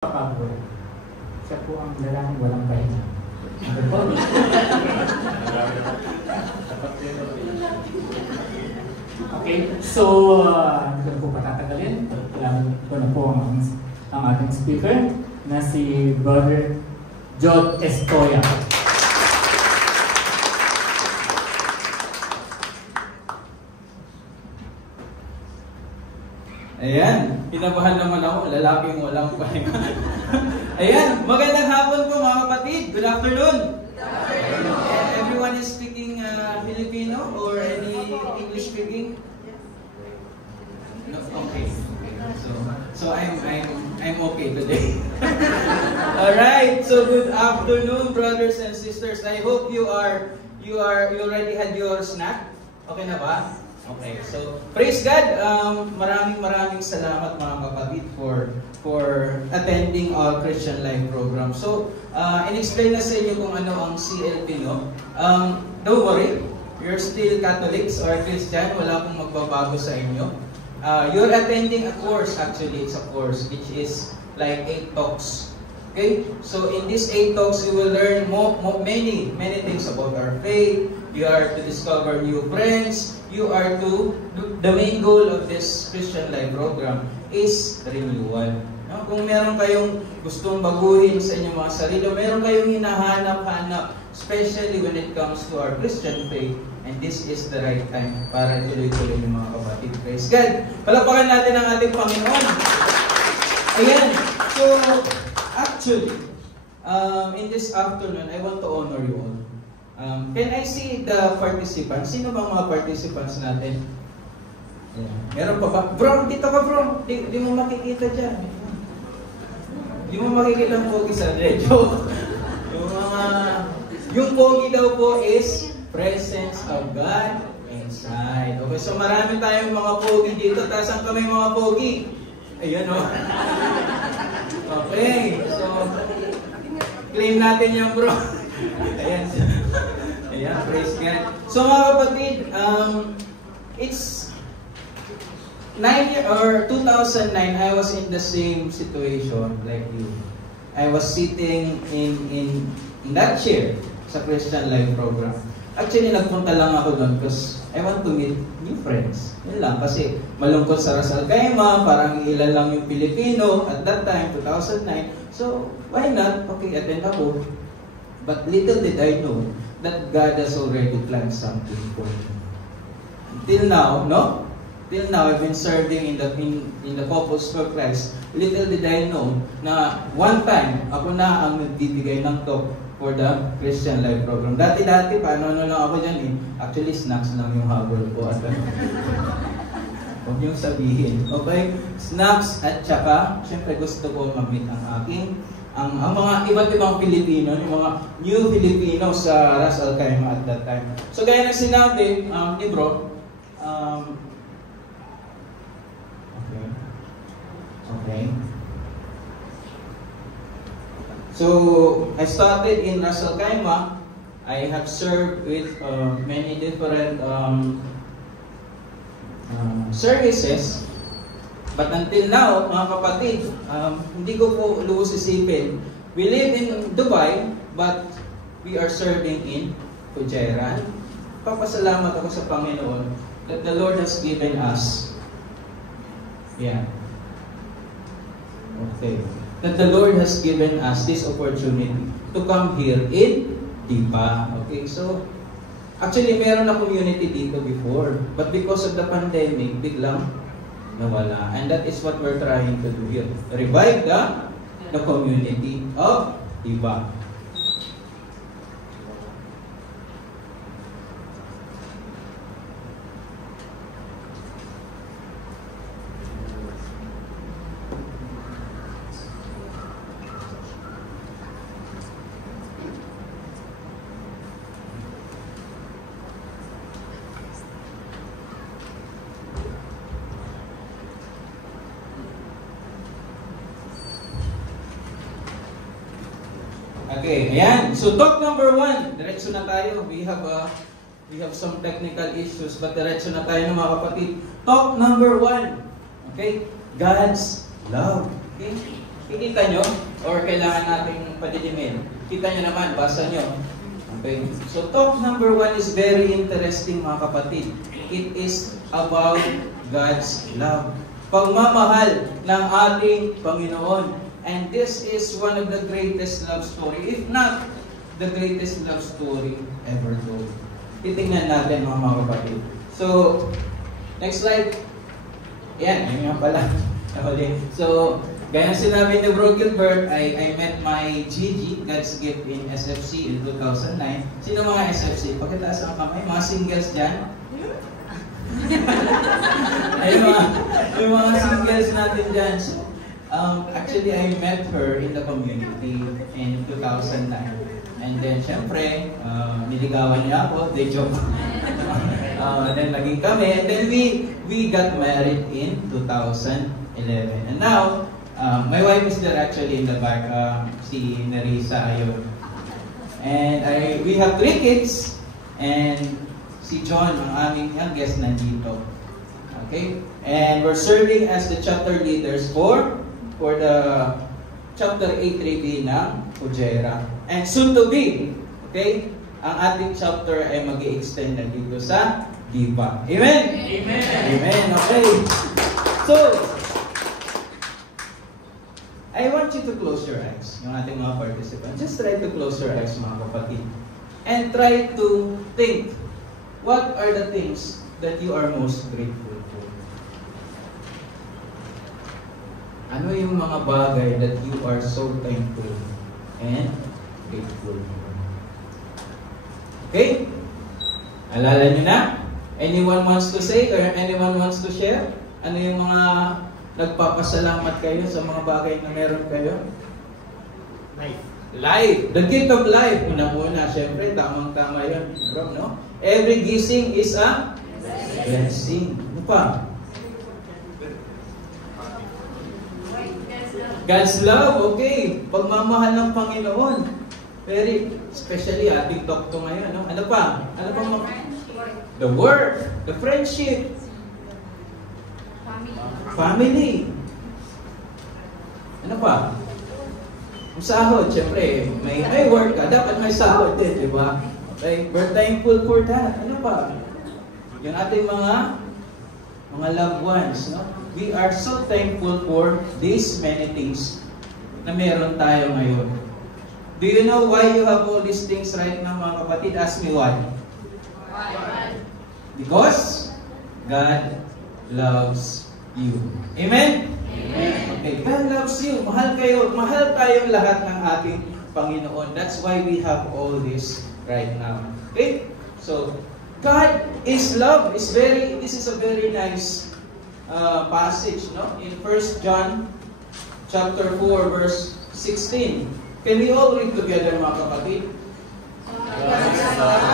Pablo. Siya po ang lalaking walang pahinga. Okay, so hindi ko patatagalin. Ito na po ang ating speaker na si Brother Jod Estoya. Ayan, pinabahan naman ako, lalaking walang pahinga. Ayan, magandang hapon po mga kapatid. Good afternoon. Good afternoon. Everyone is speaking Filipino or any English speaking? No? Okay. So I'm okay today. All right. So good afternoon, brothers and sisters. I hope you already had your snack. Okay na ba? Okay, so praise God. Maraming salamat mga kapatid for attending our Christian Life program. So, in-explain na sa inyo kung ano ang CLP, no? Don't worry, you're still Catholics or Christian, wala pong magbabago sa inyo. You're attending a course, actually, it's a course which is like 8 talks. Okay, so in these 8 talks, you will learn many things about our faith. You are to discover new friends. You are to, the main goal of this Christian Life program is renewal. No? Kung meron kayong gustong baguhin sa inyong mga sarili, meron kayong hinahanap-hanap, especially when it comes to our Christian faith, and this is the right time para tuloy-tuloy yung mga kapatid. Praise God! Palakpakan natin ang ating Panginoon. Ayan, so actually, in this afternoon, I want to honor you all. Can I see the participants? Sino bang mga participants natin? Yeah. Meron pa ba? Bro, dito ka bro. Di mo makikita dyan. Di mo makikita ang pogi sa joke. Yung pogi daw po is presence of God inside. Okay, so marami tayong mga pogi dito. Taas ang kamay mga pogi. Ayun o. Okay, so claim natin yan bro. Ayan. Ayan, praise God. So mga kapatid, it's 2009, I was in the same situation like you. I was sitting in that chair sa Christian Life program. Actually, nagpunta lang ako doon because I want to meet new friends. Yun lang, kasi malungkot sa Ras Al Khaimah, parang ilan lang yung Pilipino at that time, 2009. So, why not? Okay, attend ako. But little did I know that God has already planned something for me. Till now, no? Till now, I've been serving in the Purpose for Christ. Little did I know na one time, ako na ang nagbibigay ng talk for the Christian Life program. Dati, paano lang ako dyan eh. Actually, snacks lang yung habol ko. Huwag niyong sabihin. Okay? Snacks at saka, syempre gusto ko mag-meet ang mga iba't ibang Pilipino, yung mga new Filipino sa Ras Al Khaimah at that time. So gaya ng sinabi ni bro, okay. So I started in Ras Al Khaimah. I have served with many different services. But until now, mga kapatid, hindi ko po lubos isipin. We live in Dubai, but we are serving in Fujairah. Papasalamat ako sa Panginoon that the Lord has given us. Yeah. Okay. That the Lord has given us this opportunity to come here in Diba. Okay, so actually meron na community dito before, but because of the pandemic, biglang nawala. And that is what we're trying to do here. Revive the community of Diba. Okay, ayan. So talk number 1, diretso na tayo. We have some technical issues, but diretso na tayo ng mga kapatid. Talk number 1, okay? God's love. Okay? Kikita nyo? Or kailangan nating padidimin? Kita nyo naman, basa nyo. Okay. So talk number 1 is very interesting mga kapatid. It is about God's love. Pagmamahal ng ating Panginoon. And this is one of the greatest love story, if not the greatest love story ever told. Titingnan natin mga kapatid. So, next slide. Yan, yun nga pala. So, gaya sinabi ni Bro Gilbert, I met my Gigi, God's gift in SFC in 2009. Sino mga SFC? Pakitaas ang kamay. Mga singles dyan? Ay, yung mga singles natin dyan. So, actually, I met her in the community in 2009. And then, syempre, niligawan niya ako. They joke. Then, naging kami. And then, we got married in 2011. And now, my wife is there actually in the back. Si Nerissa Ayon. And we have 3 kids. And si John, ang aming youngest, nandito. Okay? And we're serving as the chapter leaders for the chapter 8 review ng Ujera. And soon to be, okay? Ang ating chapter ay mag-i-extend na dito sa Giba. Amen? Amen! Amen. Okay. So, I want you to close your eyes, yung ating mga participants. Just try to close your eyes, mga kapatid. And try to think, what are the things that you are most grateful for? Ano yung mga bagay that you are so thankful and grateful for? Okay? Alala nyo na? Anyone wants to say or anyone wants to share? Ano yung mga nagpapasalamat kayo sa mga bagay na meron kayo? Life. The gift of life. Una-una, syempre, tamang-tama yun. Bro, no? Every gising is a blessing. Ano pa? God's love, okay. Pagmamahal ng Panginoon. Very, especially ating talk to ngayon. No? Ano pa? Ano pa? The work, the friendship, family. Ano pa? Ang sahod, syempre, may work ka, dapat may sahod din, di ba? Okay, we're thankful for that. Ano pa? Yung ating mga loved ones, no? We are so thankful for these many things na meron tayo ngayon. Do you know why you have all these things right now, mga kapatid? Ask me why. Why? Because God loves you. Amen? Amen. Okay, God loves you. Mahal kayo. Mahal tayong lahat ng ating Panginoon. That's why we have all this right now. Okay? So, God is love. This is a very nice passage, no? In 1 John chapter 4 verse 16. Can we all read together, mga kapatid? God is love,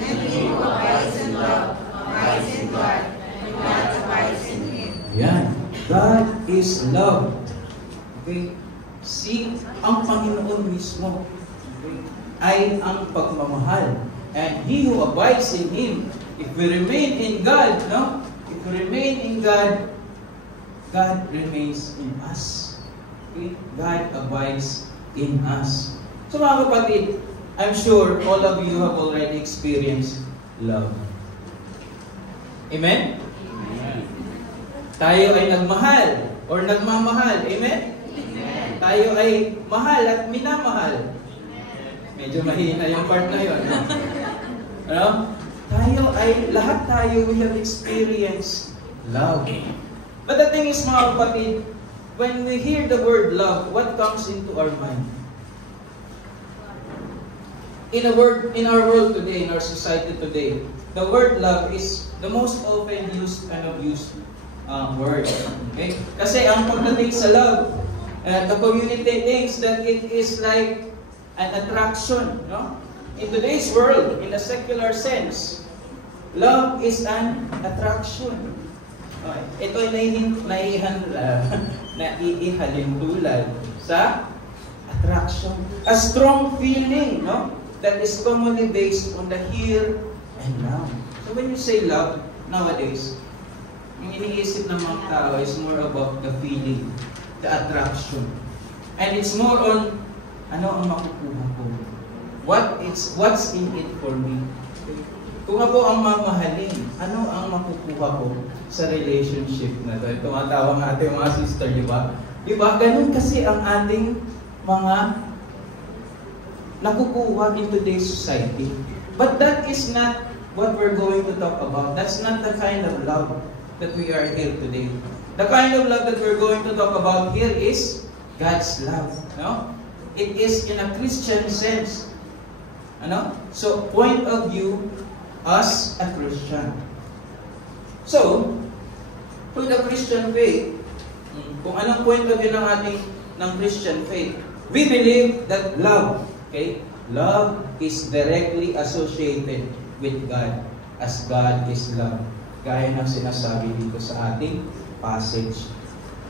and he who abides in love abides in God, and God abides in him. Yan. God is love. Okay? Si ang Panginoon mismo, okay, ay ang pagmamahal. And he who abides in him, if we remain in God, no? If we remain in God, God remains in us. Okay? God abides in us. So mga kapatid, I'm sure all of you have already experienced love. Amen? Amen. Tayo ay nagmahal or nagmamahal. Amen? Amen. Tayo ay mahal at minamahal. Medyo mahina yung part na yun. Ano? Lahat tayo, we have experienced love. But the thing is, mga kapatid, when we hear the word love, what comes into our mind? In our world today, in our society today, the word love is the most often used word. Okay? Kasi ang pagdating sa love, the community thinks that it is like an attraction. No? In today's world, in a secular sense, love is an attraction. Okay. Ito ay naiihalin tulad sa attraction. A strong feeling, no? That is commonly based on the here and now. So when you say love, nowadays, yung iniisip ng mga tao is more about the feeling, the attraction. And it's more on, ano ang makukuha ko? What's in it for me? Kung ako ang mamahalin, ano ang makukuha ko sa relationship na to? Tumatawa ng ating mga sister, di ba? Di ba? Ganun kasi ang ating mga nakukuha in today's society. But that is not what we're going to talk about. That's not the kind of love that we are here today. The kind of love that we're going to talk about here is God's love. No? It is in a Christian sense. Ano? So, point of view as a Christian. So, to the Christian faith, kung anong point of view ng Christian faith, we believe that love, okay? Love is directly associated with God as God is love. Gaya ng sinasabi dito sa ating passage.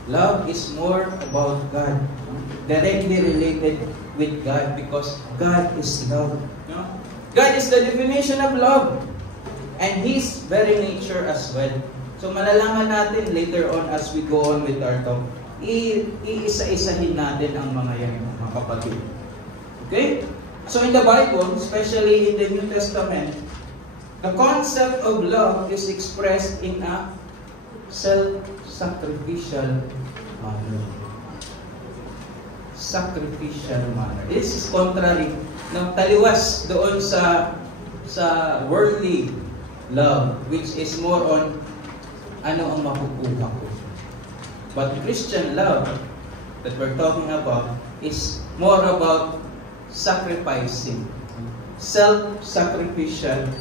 Love is more about God. Directly related with God because God is love. No? God is the definition of love. And His very nature as well. So malalaman natin later on as we go on with our talk. Iisa-isahin natin ang mga yan, mga kapatid. Okay? So in the Bible, especially in the New Testament, the concept of love is expressed in a self-sacrificial manner. Sacrificial manner. This is contrary ng taliwas doon sa worldly love, which is more on ano ang makukuha ko. But Christian love that we're talking about is more about sacrificing, self-sacrificial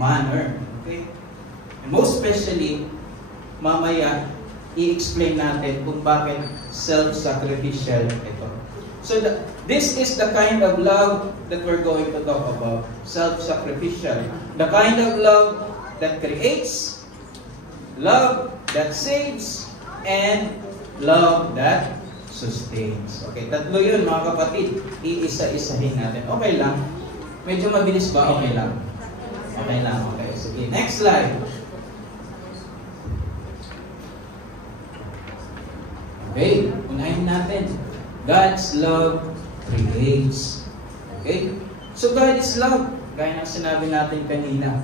manner. Okay? And most especially, mamaya, i-explain natin kung bakit self-sacrificial ito. So, this is the kind of love that we're going to talk about. Self-sacrificial. The kind of love that creates, love that saves, and love that sustains. Okay, tatlo yun mga kapatid. Iisa-isahin natin. Okay lang. Medyo mabilis ba? Okay lang. Okay lang. Okay, sige. Next slide. Okay, unahin natin. God's love creates. Okay? So God is love. Gaya ng sinabi natin kanina.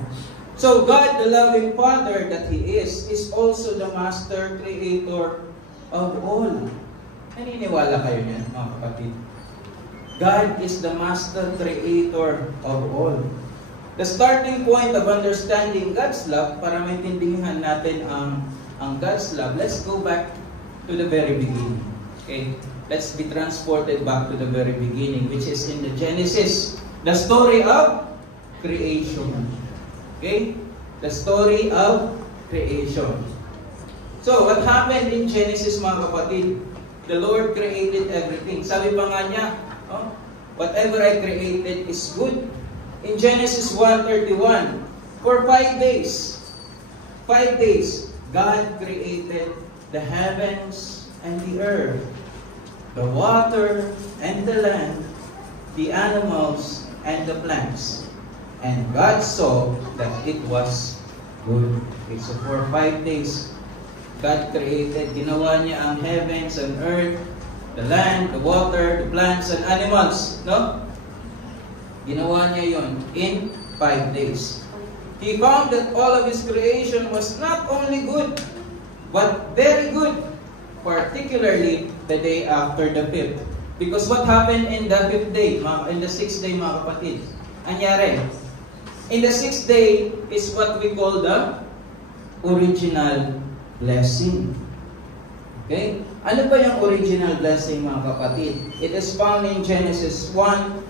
So God, the loving Father that He is also the Master Creator of all. Naniniwala kayo niyan, mga kapatid? God is the Master Creator of all. The starting point of understanding God's love, para maintindihan natin ang God's love, let's go back to the very beginning. Okay? Let's be transported back to the very beginning, which is in the Genesis, the story of creation. Okay? The story of creation. So, what happened in Genesis, mga kapatid? The Lord created everything. Sabi pa nga niya, whatever I created is good. In Genesis 1:31, for 5 days, God created the heavens and the earth, the water and the land, the animals and the plants. And God saw that it was good. Okay, so for 5 days, God created, ginawa niya ang heavens and earth, the land, the water, the plants and animals. No? Ginawa niya yon in 5 days. He found that all of His creation was not only good, but very good. Particularly the day after the 5th. Because what happened in the 5th day, in the 6th day, mga kapatid? Anyari? In the 6th day is what we call the original blessing. Okay? Ano ba yung original blessing, mga kapatid? It is found in Genesis 1,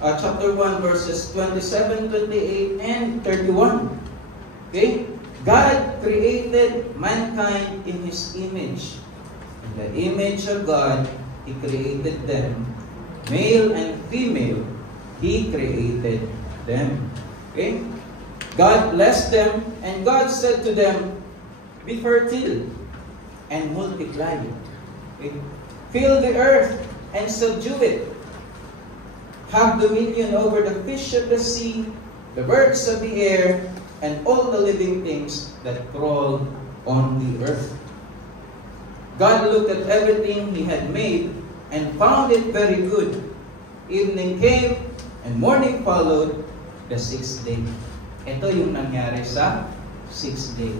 chapter 1, verses 27, 28, and 31. Okay? God created mankind in His image. In the image of God, He created them. Male and female, He created them. Okay? God blessed them, and God said to them, be fertile and multiply. Okay? Fill the earth and subdue it. Have dominion over the fish of the sea, the birds of the air, and all the living things that crawl on the earth. God looked at everything He had made, and found it very good. Evening came, and morning followed, the sixth day. Ito yung nangyari sa sixth day.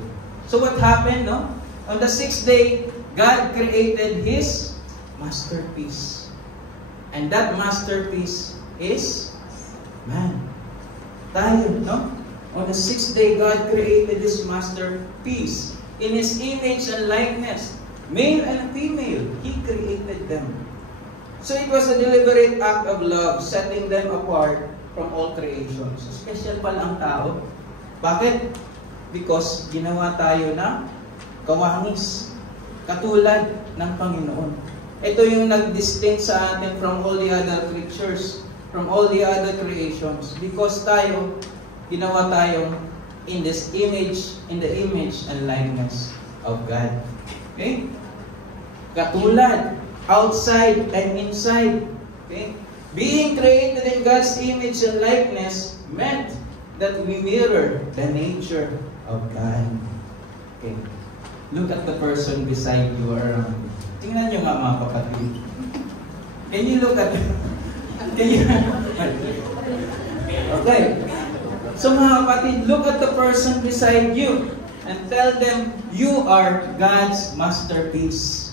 So what happened, no? On the sixth day, God created His masterpiece. And that masterpiece is man. Tayo, no? On the sixth day, God created His masterpiece. In His image and likeness, male and female, He created them. So it was a deliberate act of love, setting them apart from all creation. So special pala ang tao. Bakit? Because ginawa tayo na kawangis, katulad ng Panginoon. Ito yung nag-distinct sa atin from all the other creatures, from all the other creations. Because tayo, ginawa tayong in this image, in the image and likeness of God. Okay? Katulad, outside and inside. Okay? Being created in God's image and likeness meant that we mirror the nature of God. Okay. Look at the person beside you or around you. Tingnan nyo nga mga kapatid. Can you look at Okay. So mga kapatid, look at the person beside you and tell them, you are God's masterpiece.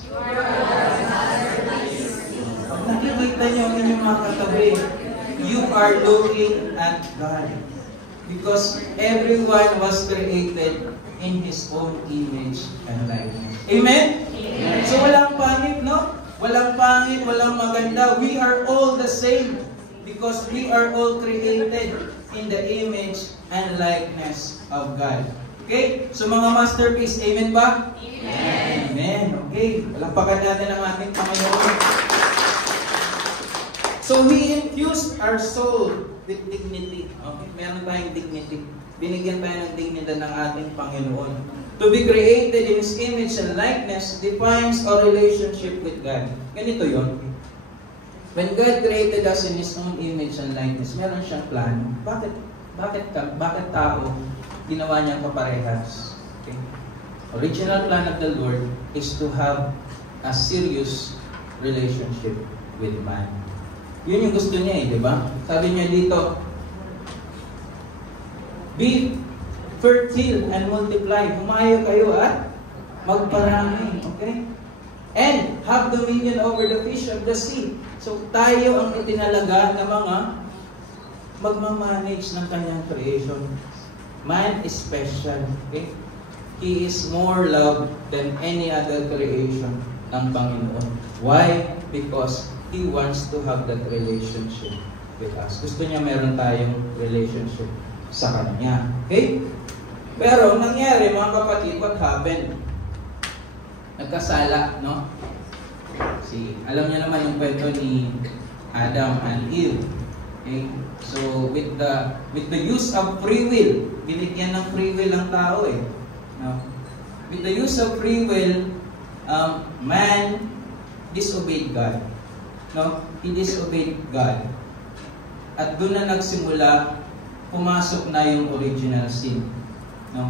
Pag nakikita nyo ang inyong mga katabi, you are looking at God. Because everyone was created in His own image and likeness. Amen? Amen? So walang pangit, no? Walang pangit, walang maganda. We are all the same. Because we are all created in the image and likeness of God. Okay? So mga masterpiece, amen ba? Amen. Amen. Okay. Palakpakan natin ang ating Panginoon. So He infused our soul with dignity. Okay? Meron tayong dignity. Binigyan tayo ng dignidad ng ating Panginoon. To be created in His image and likeness defines our relationship with God. Ganito yon. When God created us in His own image and likeness, meron siyang plano. Bakit tao ginawa niyang kaparehas? Okay? Original plan of the Lord is to have a serious relationship with man. Yun yung gusto niya di ba? Sabi niya dito, be fertile and multiply. Humayo kayo at magparami. Okay? And have dominion over the fish of the sea. So tayo ang itinalaga na mga magmamanage ng kanyang creation. Man is special. Okay? He is more loved than any other creation ng Panginoon. Why? Because He wants to have that relationship with us. Gusto niya meron tayong relationship sa Kanya. Okay? Pero nangyari mga kapatid, what happened? Nagkasala, no? Alam niyo naman yung kwento ni Adam and Eve. Okay? So with the use of free will, binigyan ng free will ang tao no? With the use of free will, man disobeyed God. No? He disobeyed God. At doon na nagsimula, pumasok na yung original sin. No?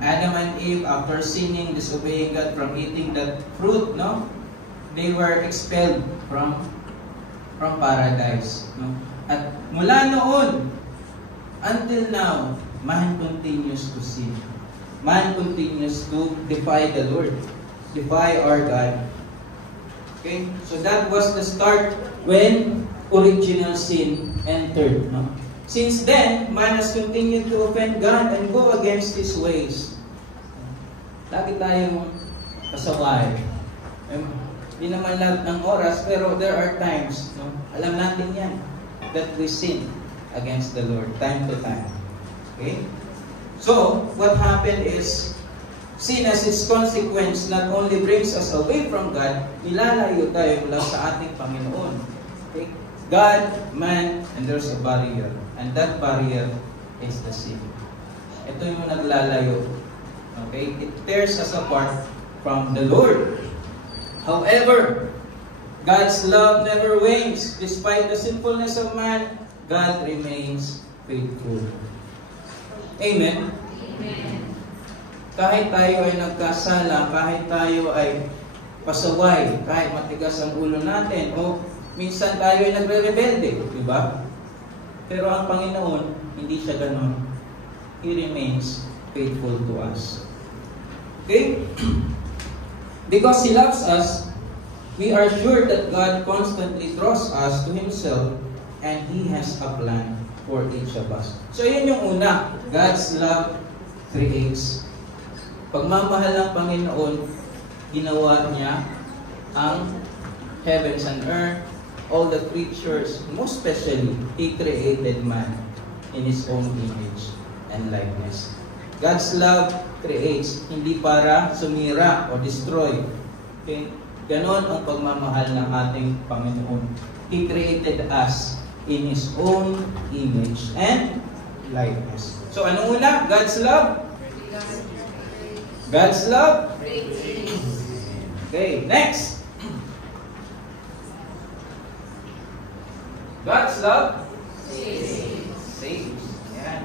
Adam and Eve, after sinning, disobeying God from eating that fruit, no? They were expelled from paradise. No? At mula noon, until now, man continues to sin. Man continues to defy the Lord, defy our God. Okay? So that was the start when original sin entered. No? Since then, man has continued to offend God and go against His ways. Lagi tayong pasaway. Hindi naman lahat ng oras, pero there are times, no? Alam natin yan, that we sin against the Lord, time to time. Okay? So, what happened is, sin as its consequence not only brings us away from God, nilalayo tayo mula sa ating Panginoon. Okay? God, man, and there's a barrier. And that barrier is the sin. Ito yung naglalayo. Okay? It tears us apart from the Lord. However, God's love never wanes. Despite the sinfulness of man, God remains faithful. Amen? Amen. Kahit tayo ay nagkasala, kahit tayo ay pasaway kahit matigas ang ulo natin o minsan tayo ay nagre-rebelde, di ba? Pero ang Panginoon, hindi siya ganon. He remains faithful to us. Okay? Because He loves us, we are sure that God constantly draws us to Himself and He has a plan for each of us. So yun yung una, God's love creates. Pagmamahal ng Panginoon, ginawa niya ang heavens and earth, all the creatures, most especially, He created man in His own image and likeness. God's love creates, hindi para sumira o destroy. Okay? Ganon ang pagmamahal ng ating Panginoon. He created us in His own image and likeness. So ano una? God's love? God's love? Okay, next. God's love? Saves. Yan.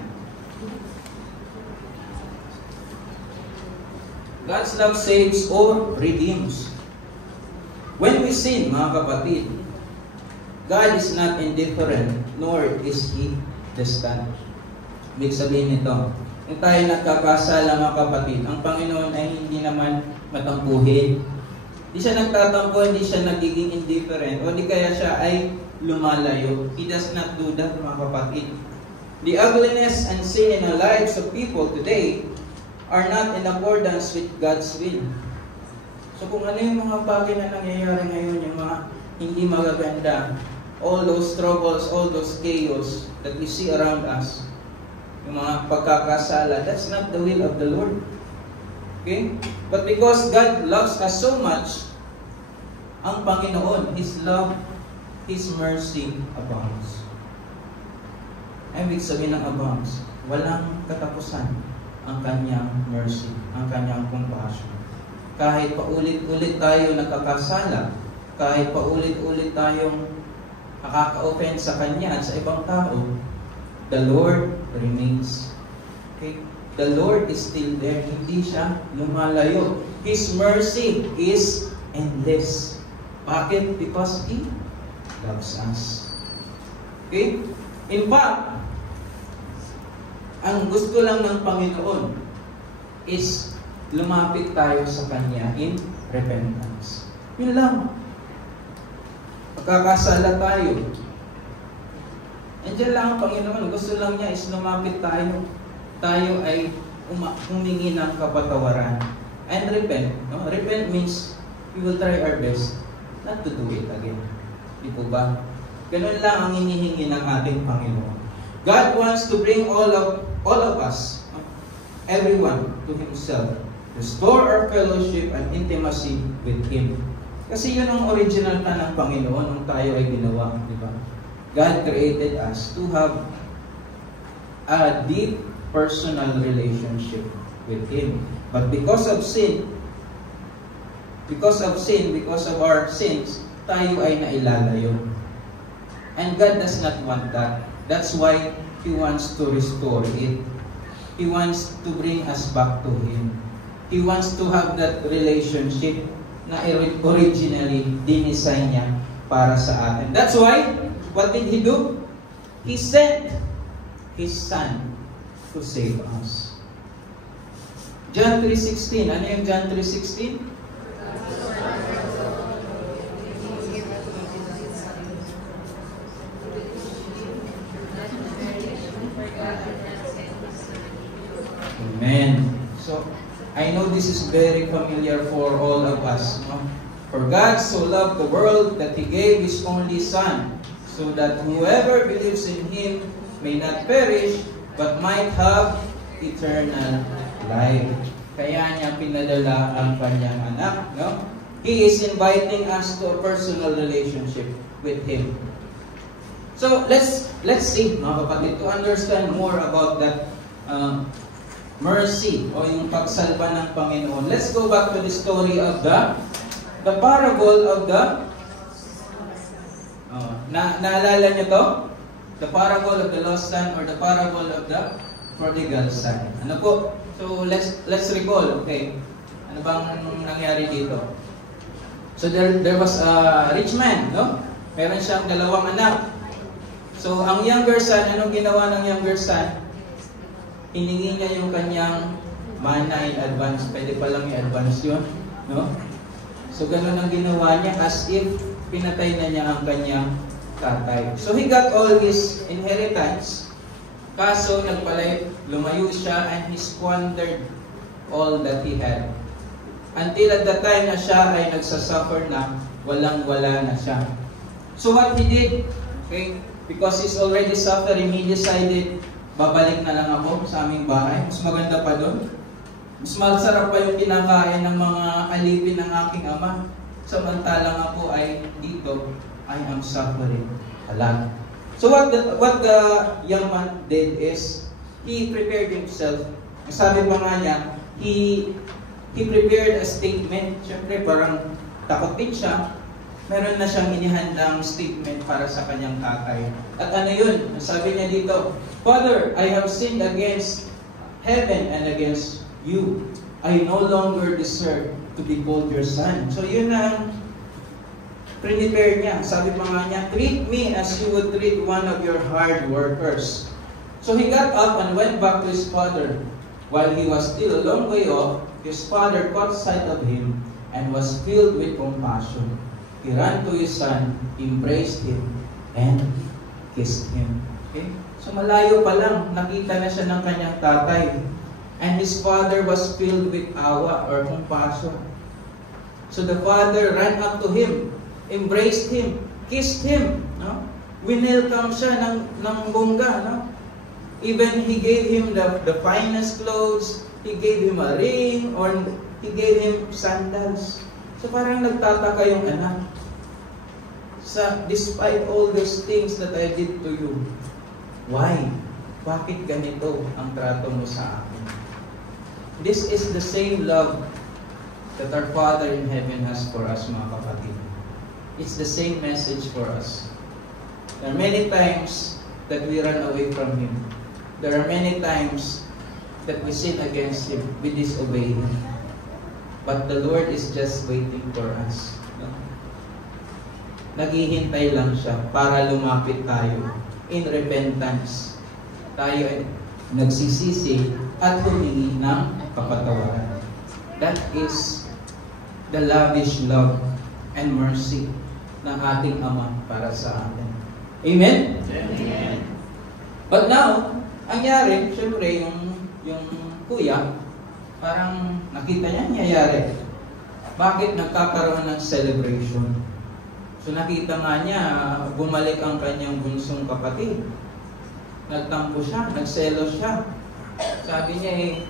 God's love saves or redeems. When we sin, mga kapatid, God is not indifferent, nor is He distant. Ibig sabihin nito, kung tayo nagkakasala, mga kapatid, ang Panginoon ay hindi naman matampuhin. Hindi siya nagtatampo, hindi siya nagiging indifferent, o di kaya siya ay lumalayo. He does not do that, mga kapatid. The ugliness and sin in the lives of people today are not in accordance with God's will. So kung ano yung mga bagay na nangyayari ngayon, yung mga hindi magaganda, all those troubles, all those chaos that we see around us, yung mga pagkakasala, that's not the will of the Lord. Okay? But because God loves us so much, ang Panginoon, His love, His mercy abounds. Ibig sabihin ng abounds, walang katapusan ang Kanyang mercy, ang Kanyang compassion. Kahit paulit-ulit tayo nagkakasala, kahit paulit-ulit tayong nakaka-offend sa Kanya at sa ibang tao, the Lord remains. Okay? The Lord is still there. Hindi siya lumalayo. His mercy is endless. Bakit? Because He loves us. Okay? In fact, ang gusto lang ng Panginoon is lumapit tayo sa Kanya in repentance. Yun lang. Pagkakasala tayo. Andiyan lang ang Panginoon. Gusto lang niya is lumapit tayo. Tayo ay humingi ng kapatawaran. And repent. No? Repent means we will try our best not to do it again. Di po ba? Ganun lang ang hinihingi ng ating Panginoon. God wants to bring all of us, everyone, to Himself. Restore our fellowship and intimacy with Him. Kasi yun ang original plan ng Panginoon nung tayo ay ginawa. Di ba? God created us to have a deep personal relationship with Him. But because of our sins, tayo ay nailalayo. And God does not want that. That's why He wants to restore it. He wants to bring us back to Him. He wants to have that relationship na originally dinesign niya para sa atin. That's why, what did He do? He sent His Son to save us. John 3:16. Ano yung John 3:16? Amen. So, I know this is very familiar for all of us. No? For God so loved the world that He gave His only Son, so that whoever believes in Him may not perish, but might have eternal life. Kaya niya pinadala ang Kanyang anak. No? He is inviting us to a personal relationship with Him. So, let's see, mga kapatid, to understand more about that mercy o yung pagsalba ng Panginoon. Let's go back to the story of the parable of the naalala niyo to? The parable of the lost son or the parable of the prodigal son. Ano po? So let's recall, okay. Ano bang nangyari dito? So there was a rich man, no? Meron siyang dalawang anak. So ang younger son, anong ginawa ng younger son? Hiningi niya yung kanyang mana in advance. Pwede pa lang i-advance yun, no? So ganun ang ginawa niya as if pinatay na niya ang kanyang tatay. So he got all his inheritance. Kaso lumayo siya and he squandered all that he had. Until at the time na siya ay nagsasuffer na, walang-wala na siya. So what he did, okay, because he's already suffering, he decided, babalik na lang ako sa aming bahay. Mas maganda pa doon. Mas masarap pa yung kinakain ng mga alipin ng aking ama. Samantalang ako ay dito, I am suffering a lot. So what the young man did is, he prepared himself. Sabi pa nga niya, he prepared a statement. Siyempre parang takot din siya. Meron na siyang inihandang statement para sa kanyang tatay. At ano yun? Sabi niya dito, Father, I have sinned against heaven and against you. I no longer deserve to be called your son. So yun ang prepare niya. Sabi pa nga niya, treat me as you would treat one of your hard workers. So he got up and went back to his father. While he was still a long way off, his father caught sight of him and was filled with compassion. He ran to his son, embraced him, and kissed him. Okay? So malayo pa lang, nakita na siya ng kanyang tatay. And his father was filled with awa or compassion. So the father ran up to him, embraced him, kissed him. No? Winelcome siya ng bongga. No? Even he gave him the finest clothes, he gave him a ring, or he gave him sandals. So parang nagtataka yung anak. Despite all those things that I did to you, why? Bakit ganito ang trato mo sa akin? This is the same love that our Father in heaven has for us, mga kapatid. It's the same message for us. There are many times that we run away from Him. There are many times that we sin against Him, we disobey Him. But the Lord is just waiting for us. No? Naghihintay lang siya para lumapit tayo in repentance. Tayo ay nagsisisi at humingi ng kapatawaran. That is the lavish love and mercy ng ating Ama para sa atin. Amen? Amen. But now, nangyari, syempre, yung kuya, parang nakita niya nangyayari. Bakit nagkakaroon ng celebration? So nakita nga niya, bumalik ang kanyang bunsong kapatid. Nagtampo siya, nagselos siya. Sabi niya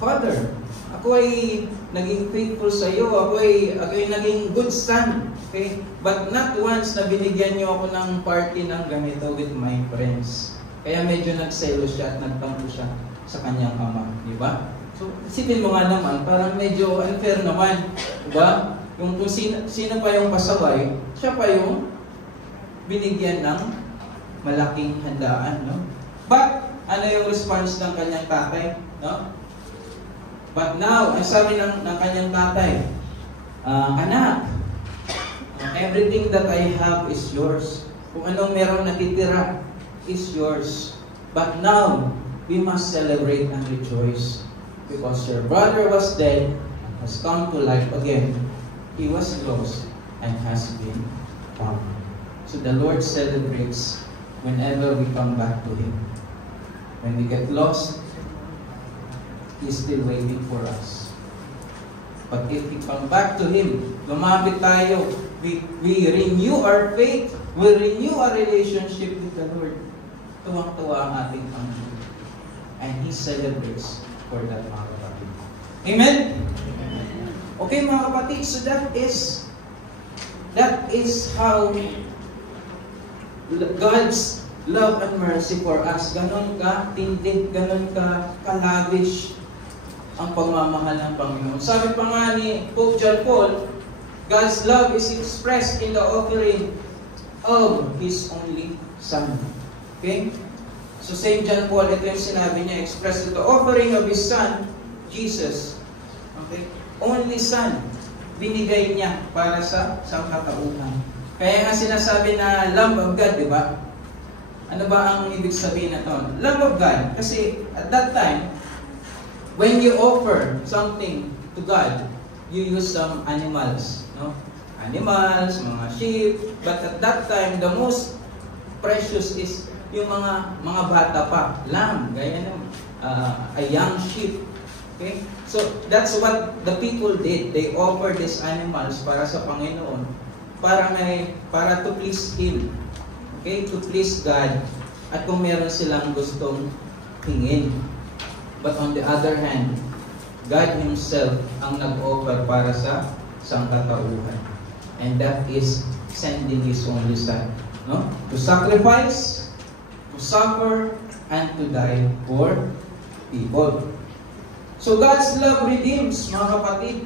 Father, ako ay naging faithful sa iyo, ako ay naging good son. Okay? But not once na binigyan niyo ako ng party ng ganito with my friends. Kaya medyo nagselos siya at nagtampo siya sa kanyang ama. Di ba? So, isipin mo nga naman, parang medyo unfair naman. Di ba? Kung sino pa yung pasaway, siya pa yung binigyan ng malaking handaan. No? But, ano yung response ng kanyang tatay? No? But now, ang sabi ng kanyang tatay, anak, everything that I have is yours. Kung anong merong natitira is yours. But now, we must celebrate and rejoice. Because your brother was dead, has come to life again. He was lost and has been found. So the Lord celebrates whenever we come back to Him. When we get lost, He's still waiting for us. But if we come back to Him, lumapit tayo, we renew our faith, we renew our relationship with the Lord. Tuwang-tuwa ang ating Panginoon. And He celebrates for that, mga kapatid. Amen? Okay, mga kapatid, so that is how God's love and mercy for us. Ganon ka tindig, ganon ka kalavish ang pagmamahal ng Panginoon. Sabi pa nga ni Pope John Paul, God's love is expressed in the offering of His only Son. Okay? So St. John Paul, ito yung sinabi niya, expressed in the offering of His Son, Jesus. Okay? Only Son. binigay niya para sa sangkatauhan. Kaya nga sinasabi na Lamb of God, di ba? Ano ba ang ibig sabihin na ito? Lamb of God. Kasi at that time, when you offer something to God, you use some animals. No? Animals, mga sheep. But at that time, the most precious is yung mga bata pa. Lamb, gaya ng a young sheep. Okay? So, that's what the people did. They offered these animals para sa Panginoon. Para to please Him. Okay? To please God. At kung meron silang gustong hingin. But on the other hand, God Himself ang nag-offer para sa sangkatauhan. And that is sending His only Son. No? To sacrifice, to suffer, and to die for people. So God's love redeems, mga kapatid.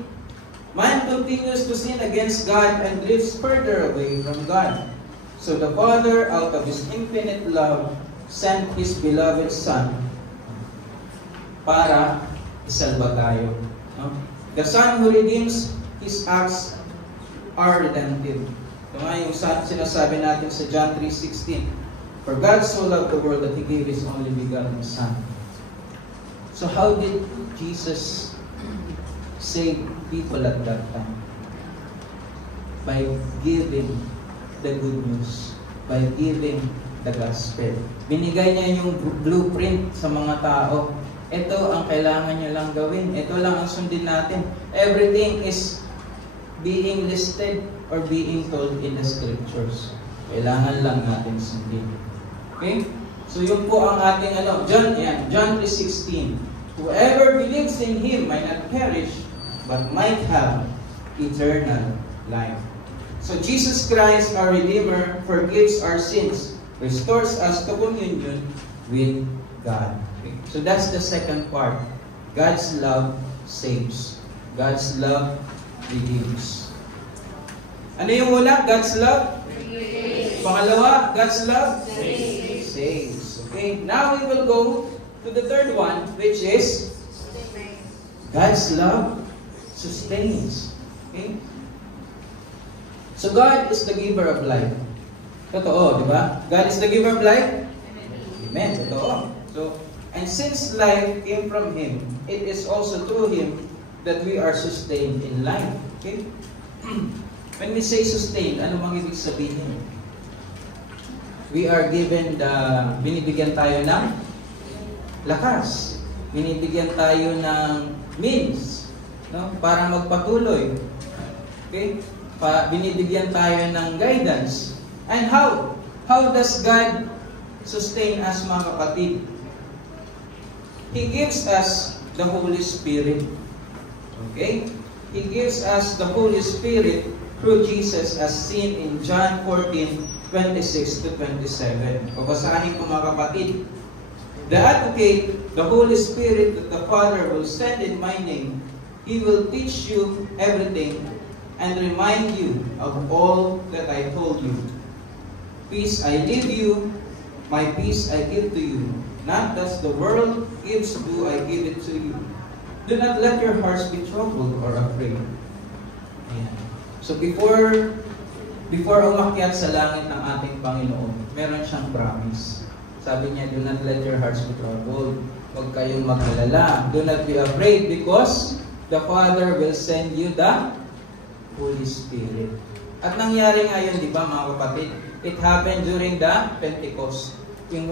Man continues to sin against God and drifts further away from God. So the Father, out of His infinite love, sent His beloved Son para isalba tayo. No? The Son who redeems His acts are redemptive. Ito nga yung sinasabi natin sa John 3:16. For God so loved the world that He gave His only begotten Son. So how did Jesus save people at that time? By giving the good news. By giving the gospel. Binigay niya yung blueprint sa mga tao. Ito ang kailangan niyo lang gawin. Ito lang ang sundin natin. Everything is being listed or being told in the scriptures. Kailangan lang natin sundin. Okay? So yun po ang ating John 3:16. Whoever believes in Him might not perish, but might have eternal life. So Jesus Christ, our Redeemer, forgives our sins, restores us to communion with God. Okay? So that's the second part. God's love saves. God's love redeems. Ano yung una? God's love? Pangalawa, God's love? Saves. Okay, now we will go to the third one, which is God's love sustains. Okay? So God is the giver of life. Totoo, di ba? God is the giver of life? Amen. Totoo. So, and since life came from Him, it is also through Him that we are sustained in life. Okay? When we say sustained, ano mang ibig sabihin? We are given binibigyan tayo ng lakas. Binibigyan tayo ng means, no? Para magpatuloy. Okay? Binibigyan tayo ng guidance. And how? How does God sustain us, mga kapatid? He gives us the Holy Spirit. Okay? He gives us the Holy Spirit through Jesus as seen in John 14:26 to 27. Babasahin ko, mga kapatid. The Advocate, the Holy Spirit that the Father will send in my name, He will teach you everything and remind you of all that I told you. Peace I leave you, my peace I give to you. Not as the world gives, do I give it to you. Do not let your hearts be troubled or afraid. Ayan. So before umakyat sa langit ng ating Panginoon, meron siyang promise. Sabi niya, do not let your hearts be troubled. Huwag kayong mag-alala. Do not be afraid because the Father will send you the Holy Spirit. At nangyari nga yun, di ba, mga kapatid? It happened during the Pentecost. Yung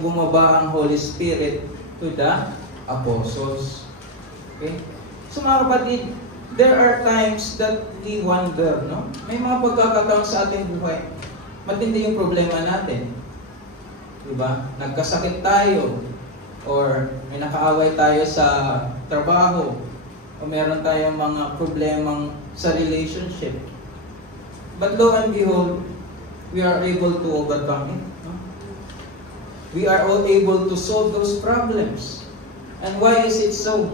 bumaba ang Holy Spirit to the apostles. Okay? So mga kapatid, there are times that we wonder, no? May mga pagkakataon sa ating buhay. Matindi yung problema natin. Diba? Nagkasakit tayo, or may nakaaway tayo sa trabaho, o meron tayong mga problemang sa relationship. But lo and behold, we are able to overcome it. No? We are all able to solve those problems. And why is it so?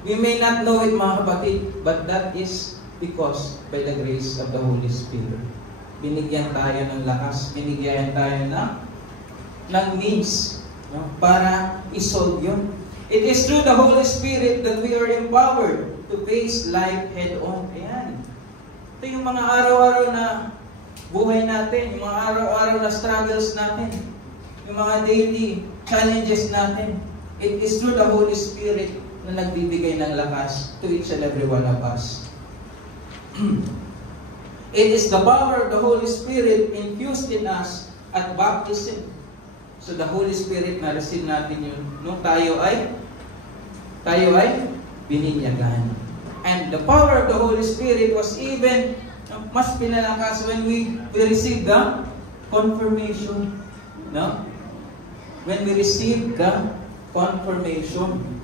We may not know it, mga kapatid, but that is because by the grace of the Holy Spirit. Binigyan tayo ng lakas, binigyan tayo ng means, no, para isolve yun. It is through the Holy Spirit that we are empowered to face life head-on. Ayan. Ito yung mga araw-araw na buhay natin, yung mga araw-araw na struggles natin, yung mga daily challenges natin. It is through the Holy Spirit na nagbibigay ng lakas to each and every one of us. It is the power of the Holy Spirit infused in us at baptism. So the Holy Spirit na receive natin yun nung tayo ay bininyagan. And the power of the Holy Spirit was even mas pinalakas when we received the confirmation. No? When we received the confirmation.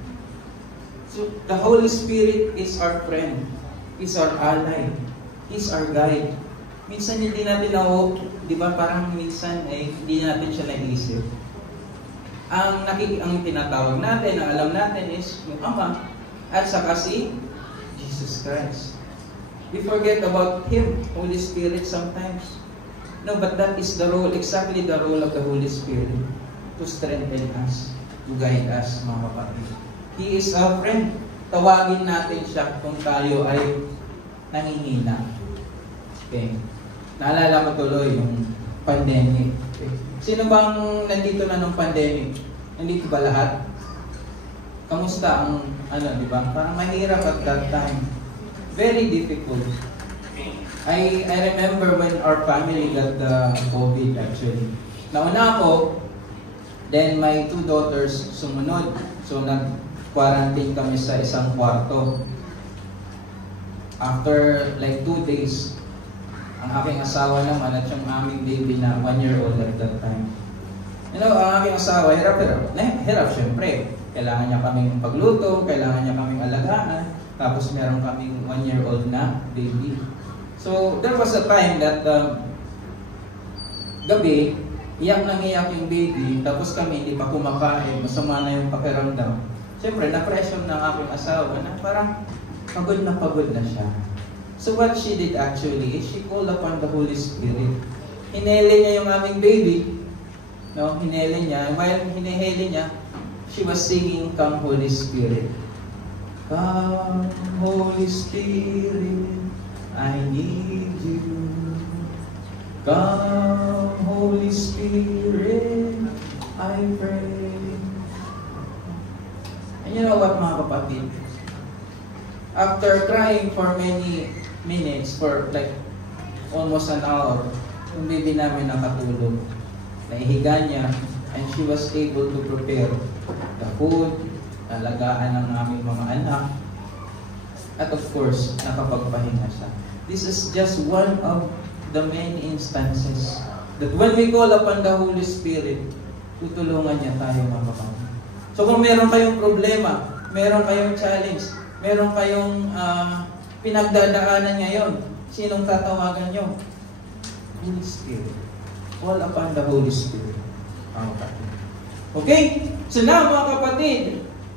So the Holy Spirit is our friend, is our ally, is our guide. Minsan hindi natin di ba parang minsan hindi natin siya naisip. Ang tinatawag natin, ang alam natin is yung Ama at saka si Jesus Christ. We forget about Him, Holy Spirit sometimes. No, but that is the role, exactly the role of the Holy Spirit to strengthen us, to guide us, mga kapatid. He is our friend. Tawagin natin siya kung tayo ay nangihina. Okay. Naalala ko tuloy yung pandemic. Okay. Sino bang nandito na nung pandemic? Nandito ba lahat? Kamusta ang, di ba? Parang mahirap at that time. Very difficult. I remember when our family got the COVID actually. Nauna ako, then my 2 daughters sumunod. So nag-quarantine kami sa isang kwarto. After like 2 days, ang aking asawa naman at yung aming baby na 1-year-old at that time. You know, ang aking asawa, hirap syempre. Kailangan niya kaming pagluto, kailangan niya kaming alagaan, tapos meron kaming 1-year-old na baby. So, there was a time that gabi, iyak yung baby, tapos kami hindi pa kumakain, masama na yung pakiramdam. Siyempre, na-pressure ng aking asawa na parang pagod na siya. So what she did actually is she called upon the Holy Spirit. Hinele niya yung aming baby. No, hinele niya. While hinele niya, she was singing, "Come Holy Spirit." Come Holy Spirit, I need you. Come Holy Spirit, I pray. And you know what, mga kapatid? After crying for many minutes, for like almost an hour, yung baby namin nakatulog. Naihiga niya, and she was able to prepare the food, alagaan ng aming mga anak, at of course, nakapagpahinga siya. This is just one of the many instances that when we call upon the Holy Spirit, tutulungan niya tayo, mga kapatid. So kung meron kayong problema, meron kayong challenge, meron kayong pinagdadaanan ngayon, sinong tatawagan nyo? Holy Spirit. Call upon the Holy Spirit. Okay? So now, mga kapatid,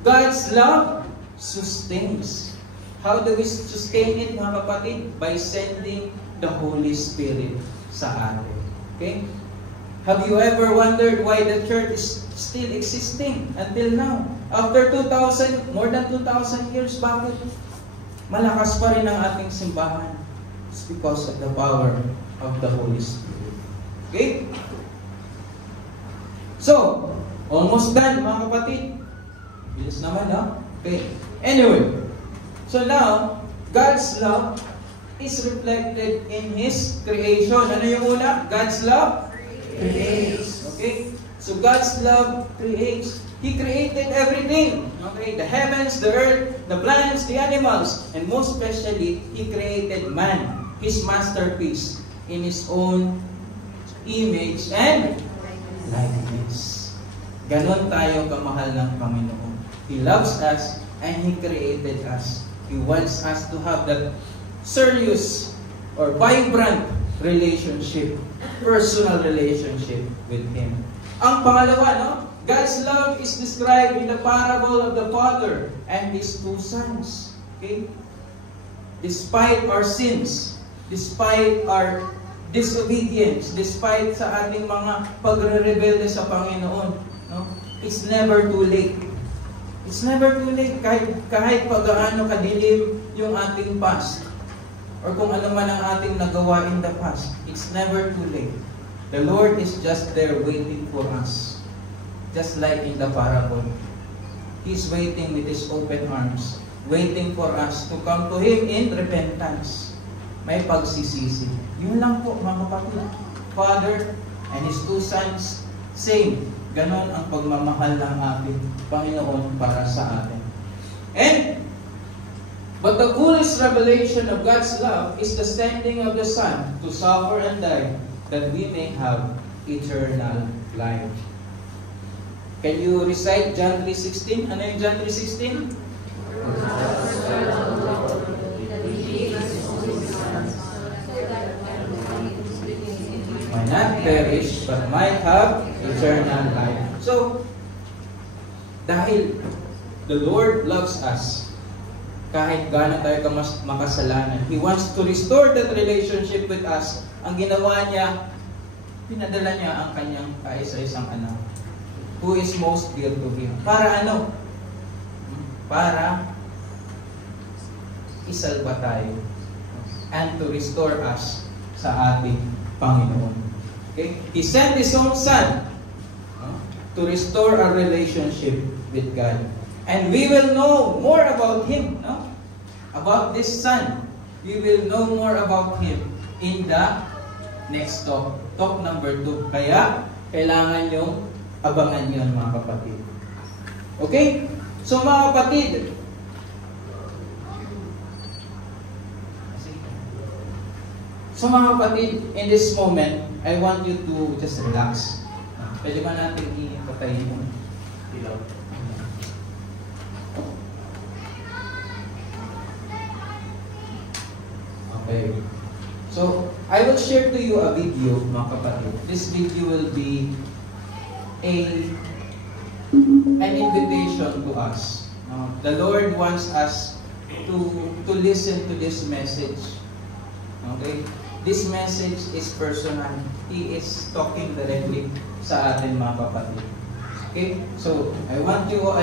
God's love sustains. How do we sustain it, mga kapatid? By sending the Holy Spirit sa atin. Okay? Have you ever wondered why the church is still existing until now? After more than 2,000 years, bakit malakas pa rin ang ating simbahan? It's because of the power of the Holy Spirit. Okay? So, almost done, mga kapatid. Bilis naman, ha? Okay. Anyway, so now, God's love is reflected in His creation. Ano yung una? God's love creates. Okay? So God's love creates. He created everything. Okay? The heavens, the earth, the plants, the animals, and most especially, He created man, His masterpiece, in His own image and likeness. Ganon tayo kamahal ng Panginoon. He loves us and He created us. He wants us to have that serious or vibrant relationship, personal relationship with Him. Ang pangalawa, no? God's love is described in the parable of the Father and His 2 sons. Okay? Despite our sins, despite our disobedience, despite sa ating mga pagre-rebelde sa Panginoon, no? It's never too late. It's never too late kahit pagaano kadilim yung ating past. or kung ano man ang ating nagawa in the past, it's never too late. The Lord is just there waiting for us. Just like in the parable. He's waiting with His open arms, waiting for us to come to Him in repentance. May pagsisisi. Yun lang po, mga kapatid. Father and His two sons, same. Ganon ang pagmamahal ng ating Panginoon para sa atin. But the fullest revelation of God's love is the sending of the Son to suffer and die, that we may have eternal life. Can you recite John 3:16? Ano yung John 3:16? Might not perish, but might have eternal life. So, dahil the Lord loves us, kahit gaano tayo makasalanan, He wants to restore that relationship with us. Ang ginawa niya, pinadala niya ang kanyang kaisa-isang anak, who is most dear to Him. Para ano? Para isalba tayo and to restore us sa ating Panginoon. Okay? He sent His own Son to restore our relationship with God. And we will know more about Him, no? About this Son. We will know more about Him in the next talk. Talk number 2. Kaya, kailangan nyo abangan yun, mga kapatid. Okay? So, mga kapatid, in this moment, I want you to just relax. Pwede ba natin ipatayin yung ilaw? Okay. So, I will share to you a video, mga kapatid. This video will be an invitation to us. The Lord wants us to listen to this message. Okay? This message is personal. He is talking directly sa atin, mga kapatid. Okay? So, I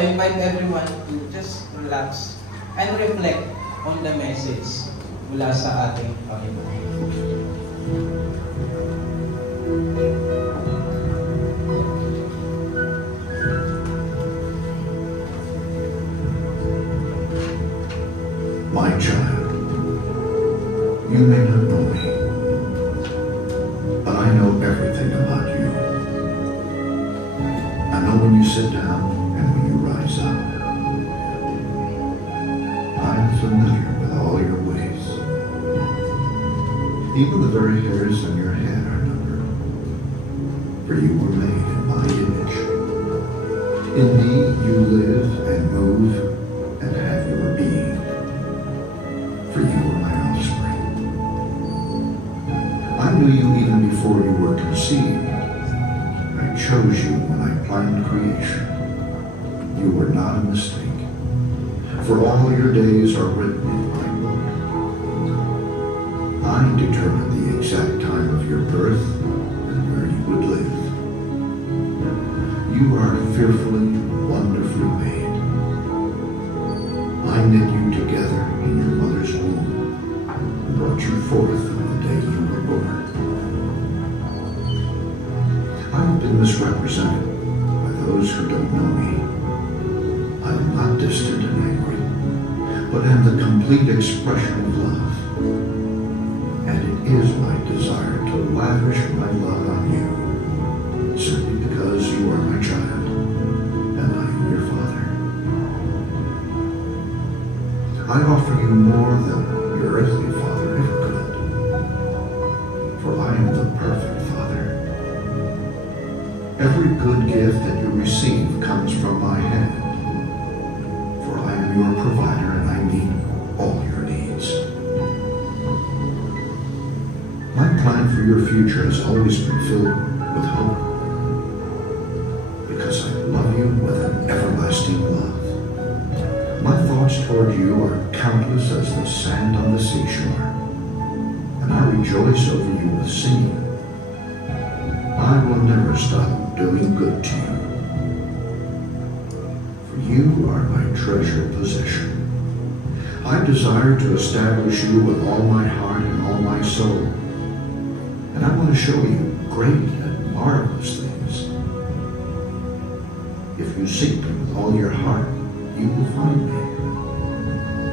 invite everyone to just relax and reflect on the message mula sa ating Panginoon. My child, you may not know me, but I know everything about you. I know when you sit down and when you rise up. I am familiar with all your ways. Even the very hairs on your head are numbered, for you were made in my image. In me you live and move and have your being. For you are my offspring. I knew you even before you were conceived. I chose you when I planned creation. You were not a mistake. For all your days are written in my book. I determined the exact time of your birth and where you would live. You are fearfully, wonderfully made. I knit you together in your mother's womb and brought you forth on the day you were born. I have been misrepresented by those who don't know me. I am not distant and angry, but am the complete expression of love. And it is my desire to lavish my love on you, simply because you are my child and I am your father. I offer you more than your earthly father ever could, for I am the perfect father. Every good gift that you receive comes from my hand, for I am your provider and I meet all your needs. My plan for your future has always been filled with hope, because I love you with an everlasting love. My thoughts toward you are countless as the sand on the seashore, and I rejoice over you with singing. I will never stop doing good to you, for you are my treasured possession. I desire to establish you with all my heart and all my soul. And I want to show you great and marvelous things. If you seek me with all your heart, you will find me.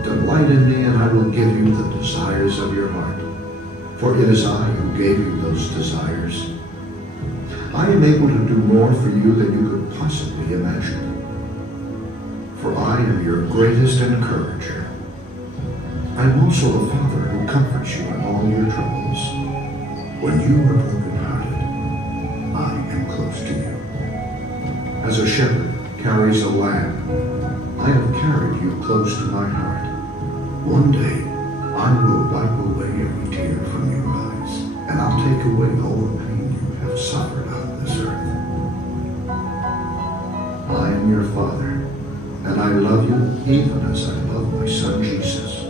Delight in me, and I will give you the desires of your heart. For it is I who gave you those desires. I am able to do more for you than you could possibly imagine. For I am your greatest encourager. I am also a father who comforts you in all your troubles. When you are brokenhearted, I am close to you. As a shepherd carries a lamb, I have carried you close to my heart. One day, I will wipe away every tear from your eyes, and I'll take away all the pain you have suffered on this earth. I am your Father, and I love you even as I love my Son Jesus.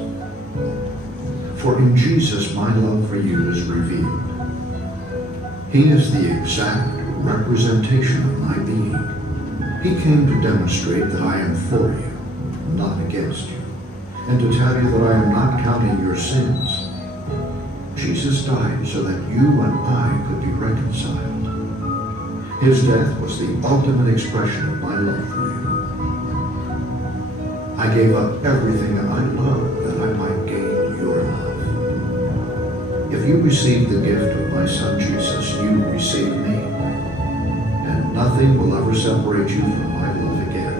For in Jesus my love for you is revealed. He is the exact representation of my being. He came to demonstrate that I am for you, not against you, and to tell you that I am not counting your sins. Jesus died so that you and I could be reconciled. His death was the ultimate expression of my love for you. I gave up everything that I loved that I might gain your love. If you receive the gift of my Son Jesus, you receive me, and nothing will ever separate you from my love again.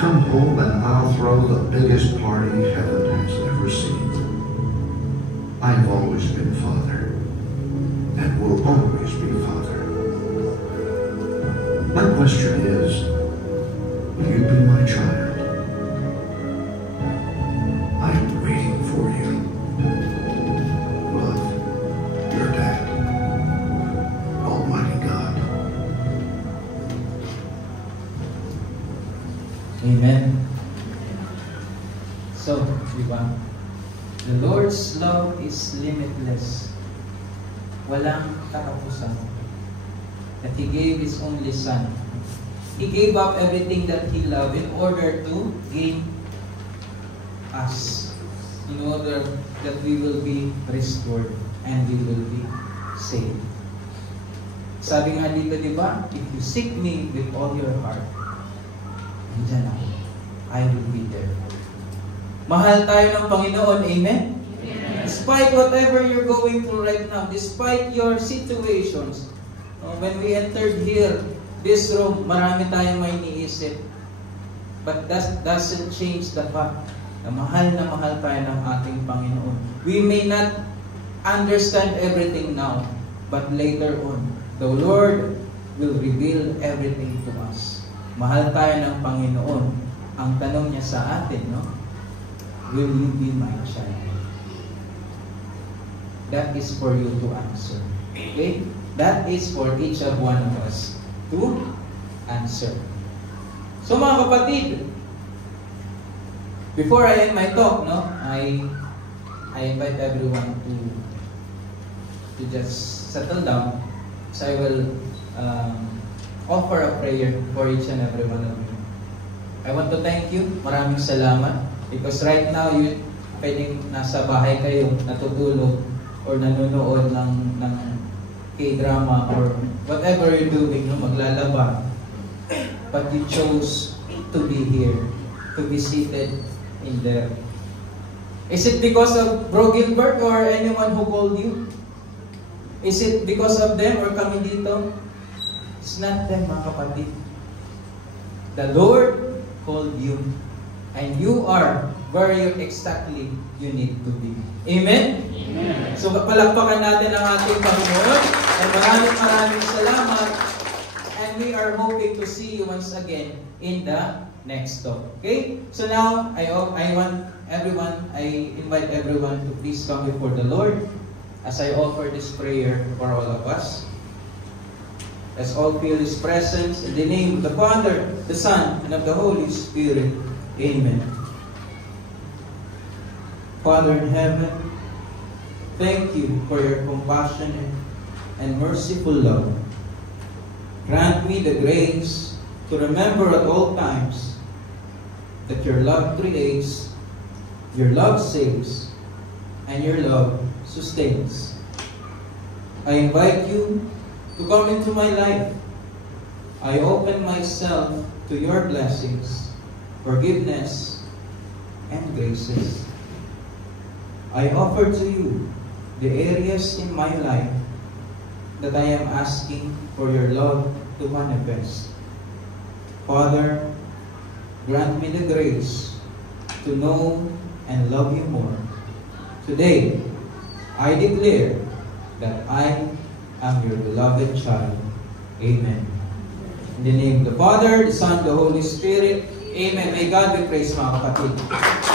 Come home and I'll throw the biggest party heaven has ever seen. I have always been Father, and will always be Father. My question is, will you be my child? I am waiting for you. Love, your dad, Almighty God. Amen. So, diba? The Lord's love is limitless. Walang katapusan. That He gave His only Son. He gave up everything that He loved in order to gain us. In order that we will be restored and we will be saved. Sabi nga dito, diba? If you seek me with all your heart, andyan ako. I will be there. Mahal tayo ng Panginoon. Amen? Amen. Despite whatever you're going through right now, despite your situations, when we entered here, this room, marami tayong may iniisip. But that doesn't change the fact na mahal tayo ng ating Panginoon. We may not understand everything now, but later on, the Lord will reveal everything to us. Mahal tayo ng Panginoon. Ang tanong niya sa atin, no? Will you be my child? That is for you to answer. Okay? That is for each of one of us to answer. So mga kapatid, before I end my talk, no, I invite everyone to just settle down. So I will offer a prayer for each and every one of you. I want to thank you. Maraming salamat. Because right now, pwedeng nasa bahay kayo, natutulog, or nanonood ng K-drama, or whatever you're doing, no, maglalaba. But you chose to be here, to be seated in there. Is it because of Bro Gilbert or anyone who called you? Is it because of them or kami dito? It's not them, mga kapatid. The Lord called you, and you are where exactly you need to be. Amen? Amen. So palakpakan natin ang ating Panginoon, and maraming salamat, and we are hoping to see you once again in the next talk. Okay? So now, I invite everyone to please come before the Lord as I offer this prayer for all of us. Let's all feel His presence in the name of the Father, the Son, and of the Holy Spirit. Amen. Father in heaven, thank you for your compassionate and merciful love. Grant me the grace to remember at all times that your love creates Your love saves, and your love sustains. I invite you to come into my life. I open myself to your blessings, forgiveness, and graces. I offer to you the areas in my life that I am asking for your love to manifest. Father, grant me the grace to know and love you more. Today, I declare that I am your beloved child. Amen. In the name of the Father, the Son, the Holy Spirit. Amen. May God be praised, mga kapatid.